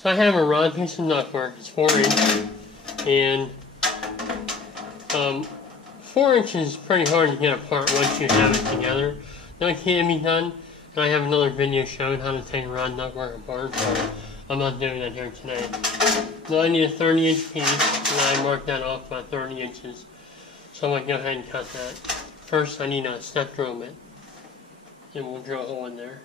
So I have a round piece of ductwork. It's 4 inch, and 4 inches is pretty hard to get apart once you have it together. That can be done, and I have another video showing how to take round ductwork apart, so I'm not doing that here today. Now I need a 30-inch piece, and I marked that off by 30 inches. So I'm going to go ahead and cut that. First I need a step drill bit, and we'll drill a hole in there.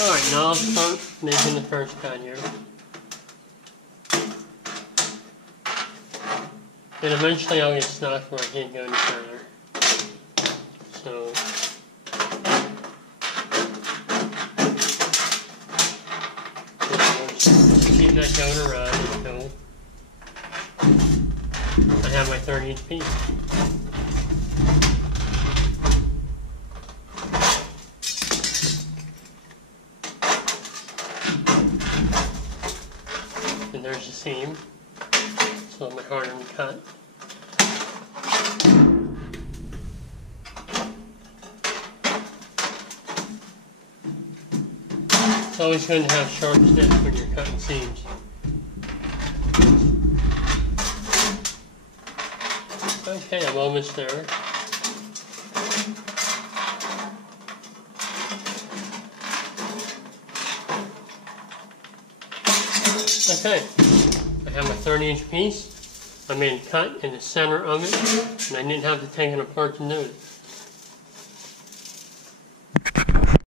Alright, now I'll start making the first cut here. And eventually I'll get stuck where I can't go any further. So keep that going around until I have my 30-inch piece. And there's the seam. It's a little bit harder to cut. It's always good to have sharp snips when you're cutting seams. Okay, I'm almost there. Okay, I have my 30-inch piece. I made a cut in the center of it, and I didn't have to take it apart to do it.